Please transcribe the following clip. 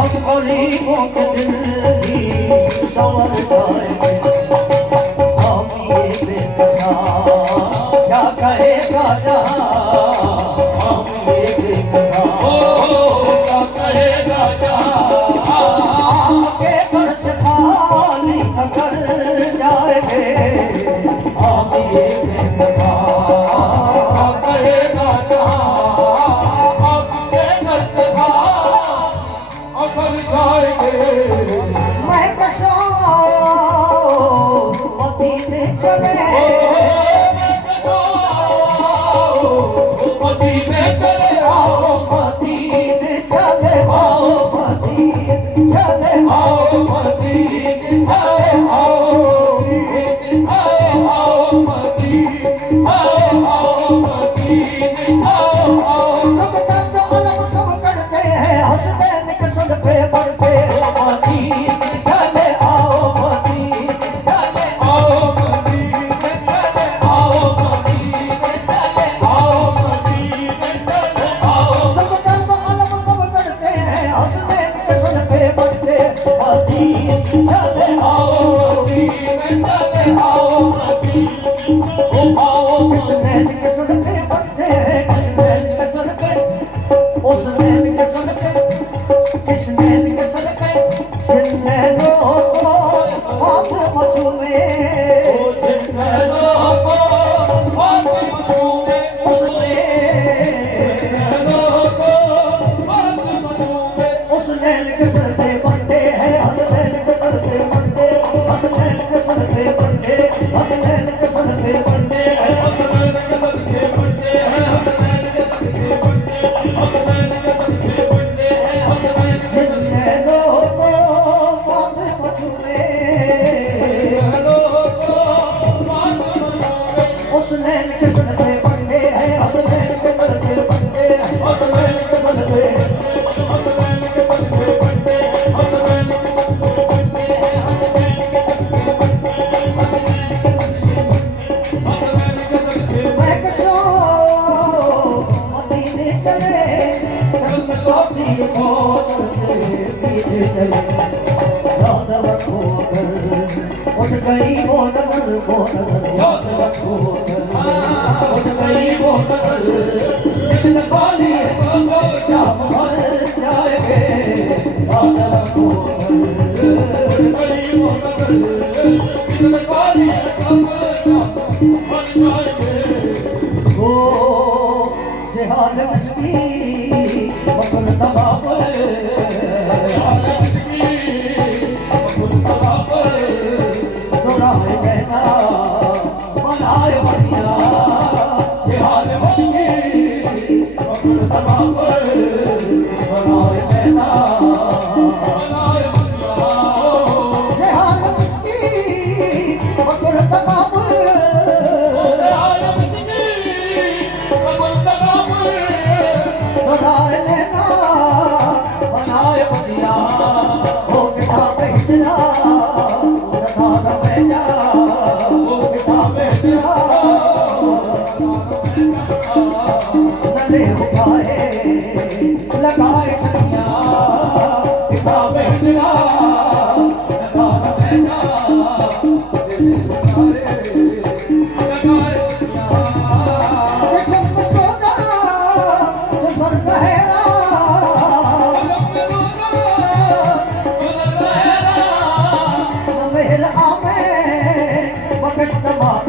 अब गरीबों के दिल भी संवर जाएंगे। हम ये बेकसा क्या कहेगा जहां, हम ये बेकसा क्या कहेगा जहां। आपके घर से खाली अगर जाएंगे, हम ये बेकसा क्या कहेगा जहां। आपके घर से अगर जाएंगे। मैं कशा मदीने चले, मदीने चले आओ मदीने चले, आओ मदीने चले, आओ मदीने चले, आओ लोग दर्द अलम सब करते हैं, हंसते निकल पे पड़ते। मदीने चले, आओ मदीने चले, लोग दर्द अलम सब करते हैं, हंसते निकल पे पड़ते। मदीने चले, आओ किसने निकल पे पड़ते हैं, किसने निकल पे, उसने निकल पे, किसने निकल पे, जिन्ने लोगों फात मचूमे, उसने उसने निकल पे पड़ते हैं, हंसने निकल पे पड़ते, हंसने निकल पे पड़ते, हंसने निकल पे पड़ते हैं। जिन्ने लोगों फात मचूमे, उसने निकल पे पड़ते हैं, हंसने निकल पे पड़ते, हंसने निकल पे। मैं कसो मदीने चले, कसम सोफी को दर्दे पीते चले। याद रखो अगर उठ गई वो नजर, वो नजर याद रखो अगर उठ गई वो नजर, जितने खाली है सब चाप भर जाएंगे। याद रखो वो सेहाल मस्की बकुल तबाबुल, दोराए कहना बनाए बढ़िया। सेहाल मस्की बकुल तबाबुल, दोराए कहना सेहाल मस्की बकुल तबाबुल, बनाए लेना बनाए बढ़िया। वो किताब हिजरा रखा न भेजा, वो किताब हिजरा नले उठाए लगाए छड़िया। किताब हिजरा रखा न भेजा, चश्म सोजा सर सहेरा, मेरा आमे बकश तमाम